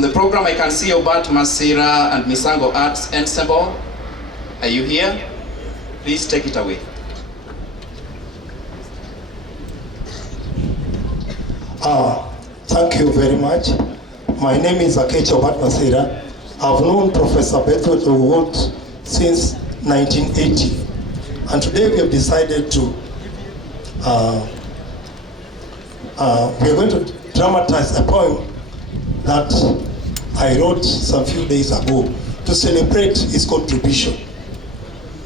On the program, I can see Obat Masira and Misango Arts Ensemble. Are you here? Please take it away. Thank you very much. My name is Akech Obat Masira. I've known Professor Bethwell Ogot since 1980. And today we have decided to, we are going to dramatize a poem that I wrote some few days ago to celebrate his contribution.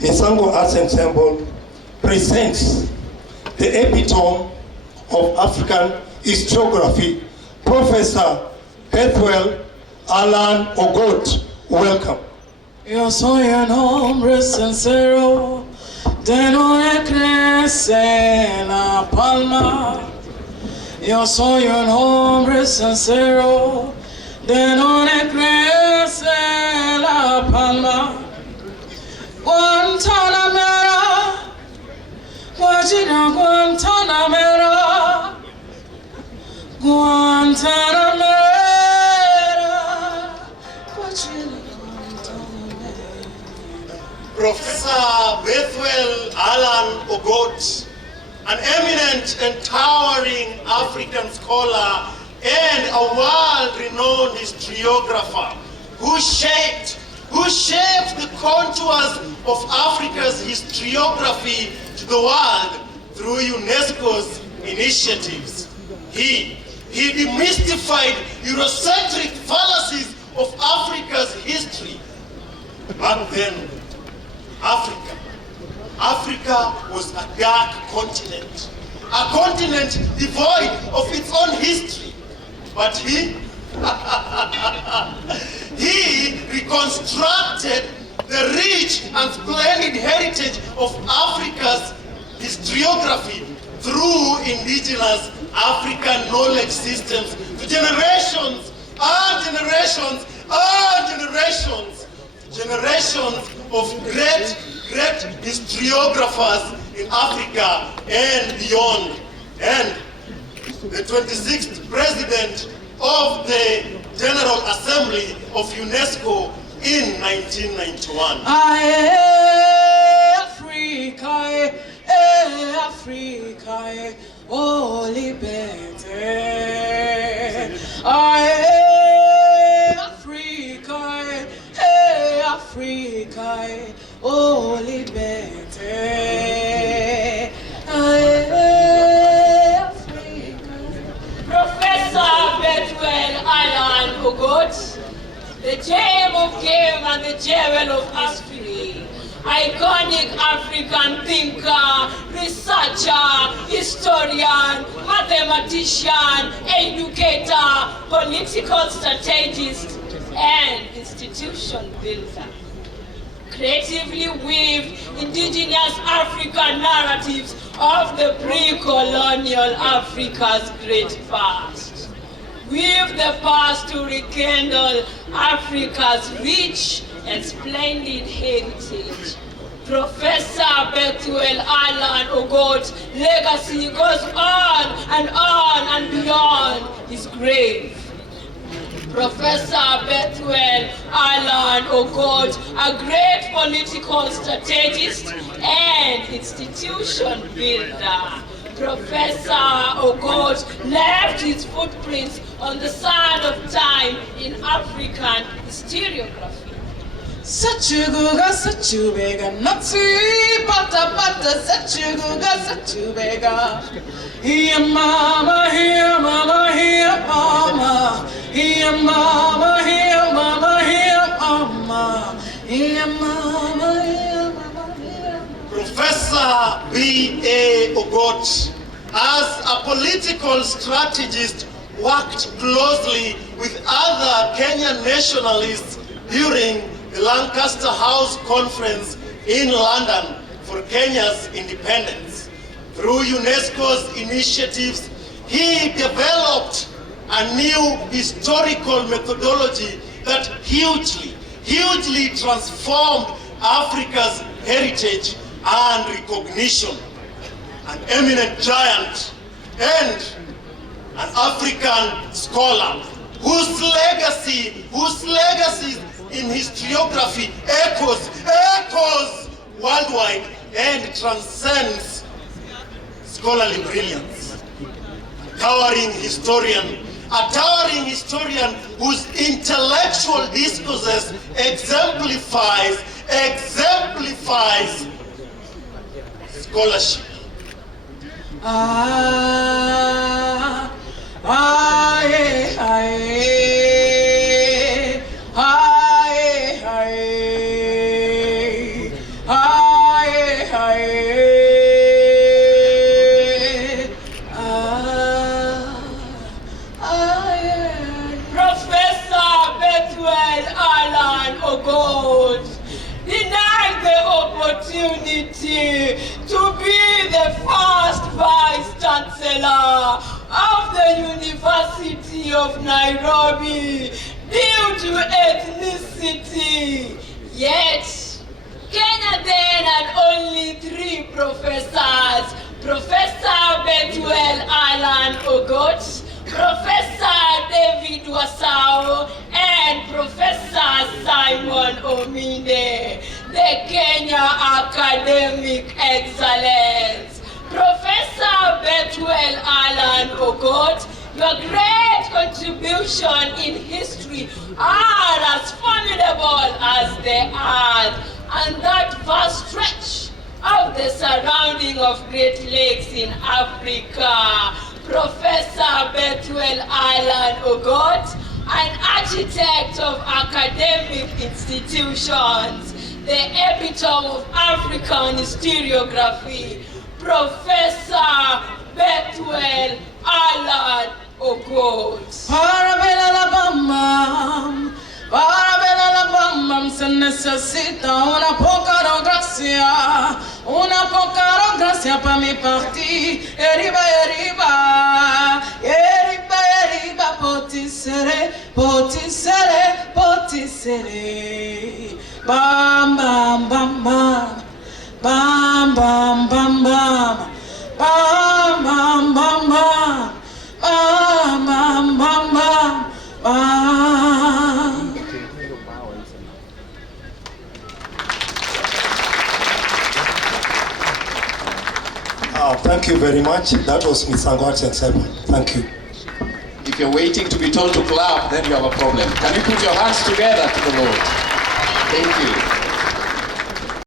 Misango Arts Ensemble presents the epitome of African historiography, Professor Bethwell Allan Ogot. Welcome. Yo soy un hombre sincero, de no crece la palma. Yo soy un hombre sincero, de no crece la palma. Guantanamera, Guajira Guantanamera, Guantanamera, Guajira Guantanamera. Professor Bethwell Allan Ogot, an eminent and towering African scholar and a world-renowned historiographer who shaped the contours of Africa's historiography to the world through UNESCO's initiatives. He demystified Eurocentric fallacies of Africa's history. Back then, Africa was a dark continent, a continent devoid of its own history. But he reconstructed the rich and splendid heritage of Africa's historiography through indigenous African knowledge systems to generations and generations and generations of great historiographers in Africa and beyond. And the 26th president of the General Assembly of UNESCO in 1991. Africa, oh liberté. Africa, oh liberté. Professor Bethwell Allan Ogot, the gem of game and the jewel of history, iconic African thinker, researcher, historian, mathematician, educator, political strategist, and institution builder. Creatively weaved indigenous African narratives of the pre-colonial Africa's great past. Weave the past to rekindle Africa's rich and splendid heritage. Professor Bethwell Allan Ogot's legacy goes on and beyond his grave. Professor Bethwell Allan Ogot, a great political strategist and institution builder. Professor Ogot left his footprints on the sand of time in African historiography. Sachuguga, Sachubega, Natsi, Pata, Sachuguga, Sachubega. Here, mama, here, mama, here, mama. Here, mama, here, mama, here, mama. Here, mama, here, mama, here. Professor B.A. Ogot, as a political strategist, worked closely with other Kenyan nationalists during the Lancaster House Conference in London for Kenya's independence. Through UNESCO's initiatives, he developed a new historical methodology that hugely transformed Africa's heritage and recognition. An eminent giant and an African scholar whose legacy whose legacy in historiography echoes worldwide and transcends scholarly brilliance. A towering historian whose intellectual discourses exemplifies scholarship. Professor Bethwell Allan Ogot denied the opportunity to be the first Vice Chancellor of the University of Nairobi due to ethnicity. Yet, Kenya then had only 3 professors: Professor Bethwell Allan Ogot, Professor David Wasau, and Professor Simon Omine, the Kenya Academic Excellence. Professor Bethwell Allan Ogot, your great contribution in history are as formidable as the earth and that vast stretch of the surrounding of Great Lakes in Africa. Professor Bethwell Allan Ogot, an architect of academic institutions, the epitome of African historiography, Professor Bethwell Allan Ogot. Parabella la bam, se necesita una poca de gracia para mi partir. Eriba, potisere. Bam, bam, bam, bam. Bam, bam, bam, bam. Bam, bam, bam, bam. Bam, bam, bam, bam. Bam. Thank you very much. That was Misango Arts and Cyber. Thank you. If you're waiting to be told to clap, then you have a problem. Can you put your hands together to the Lord? Thank you.